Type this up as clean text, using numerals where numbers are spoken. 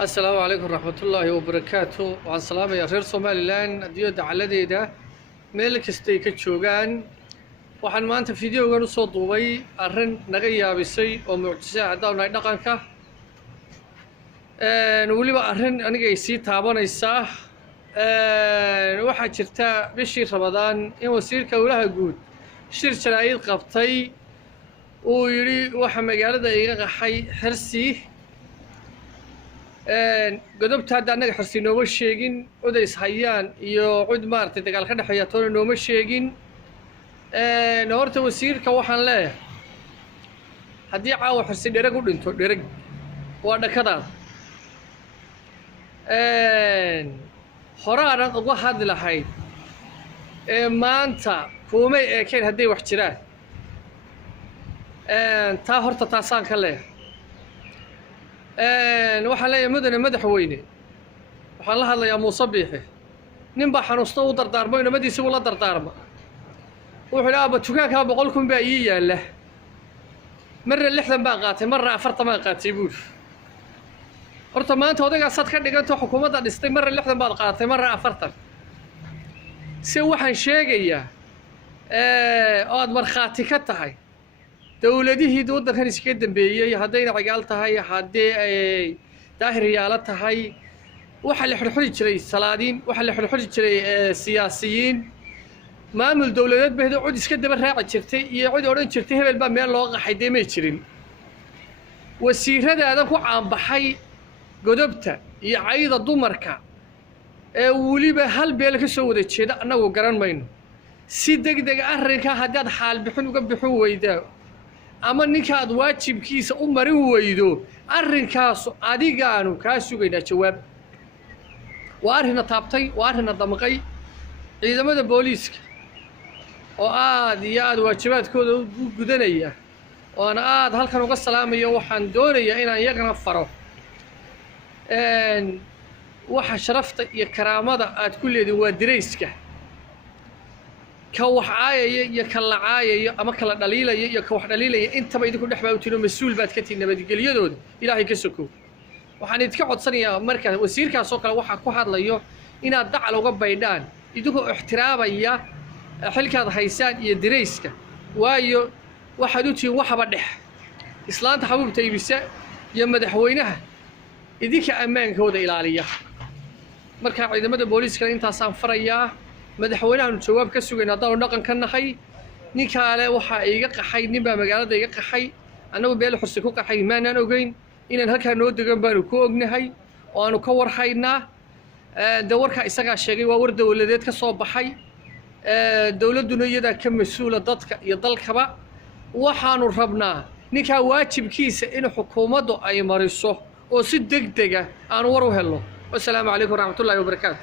السلام عليكم ورحمة الله وبركاته وعن سلامة يا رير سوماليلان ديودة caladeyda meel kastay ka joogaan waxaan maanta fiidiyogan u soo duubay arrin naga yaabisay oo mucjisa haddaanahay dhaqanka weliba arrin aniga ay sii taabanaysaa waxaa jirta bishii Ramadaan in wasiirka howlaha guud shir jaraa'id qabtay uu yiri waxa magaalada iga qaxay xirsi godobta hadda anaga xirsi nooma sheegin odays hayaan iyo cid maartay dagaal ka dhaxeeya toona nooma sheegin horta wasiirka waxaan leeyahay haddii caawa xirsi dherag u dhinto dherag waa dhakadaada horaanan uga hadli lahayd maanta kuumay eekeen hadday wax jiraan taa horta taasaan ka leeyahay waxaan leeyahay mudane madaxweyne waxaan la hadlayaa Muuse Biixi nin baa xanuusto u dardaarmay namadiisa uu la dardaarma wuxuu leeyahay tukaanka 100,000 baa ii yaala marna 60 baan qaatay marna 40 baan qaatay buur horta maanta odayga sad ka dhiganto xukuumadda dhistay marna 60 baad qaatay marna 40 si waxaan sheegayaa aad markhaati ka tahay dawladihii waddankan iska dambeeyay haddayna cigaal tahay haddii ay daahiriyaala tahay waxa la xirxiri jiray salaadiin waxa la xirxiri jiray siyaasiyiin maamul dawladeed baa cod iska daba raaci jirtay iyo cod oran jirtay hebel baa meel loo qaxay deemay jirin wasiirada ku caanbaxay godobta iyo cayda dumarka waliba hal beel ka soo wada jeeda anagu garan mayno si degdeg arrinka haddaad xaal bixin uga bixin weydaa ama ninkaad waajibkiisa u marin weydo arrinkaas adigaanu ka sugaynaa jawaab waa arrin taabtay waa arrin damqay ciidamada booliiska oo aad iyo aad waajibaadkooda u gudanaya oo aad halkan uga salaamayo waxaan doonayaa inaan iyagana faro waxa sharafta iyo karaamada aad ku leedin waa dirayska ka wax caayaya iyo ka la caayaya ama kala dhaliilaya iyo ka wax dhaliilaya intaba idinku dhaxbaa u tiro mas'uul baad ka tihiin nabadgelyadooda ilaahay ka sokow waxaan idinka codsanayaa marka wasiirkaas oo kale waxa ku hadlayo inaad dacal uga baydhaan idinku ixtiraamaya xilkaad haysaan iyo dirayska waayo waxaad u tihiin waxba dhex islaanta xabuubta ibisa iyo madaxweynaha idinka ammaankooda ilaaliya marka ciidamada booliiska intaasaan farayaa madaxweynaha jawaab ka sugayna haddaan dhaqan ka nahay ninkaale waxa iga qaxay nin baa magaalada iga qaxay anagu beel xursi ku qaxay maanaan ogeyn inaan halkaa noo degan baanu ku ognahay oo aanu ka warhaynaa dawarka isagaa sheegay waa war dawladeed ka soo baxay dawladuna iyada ka mas'uula dadka iyo dalkaba waxaanu rabnaa ninkaa waajibkiisa in xukuumaddu ay mariso oo si degdeg ah aan war u helno. Wassalaamu calaykum waraxmatullaahi wabarakaatuh.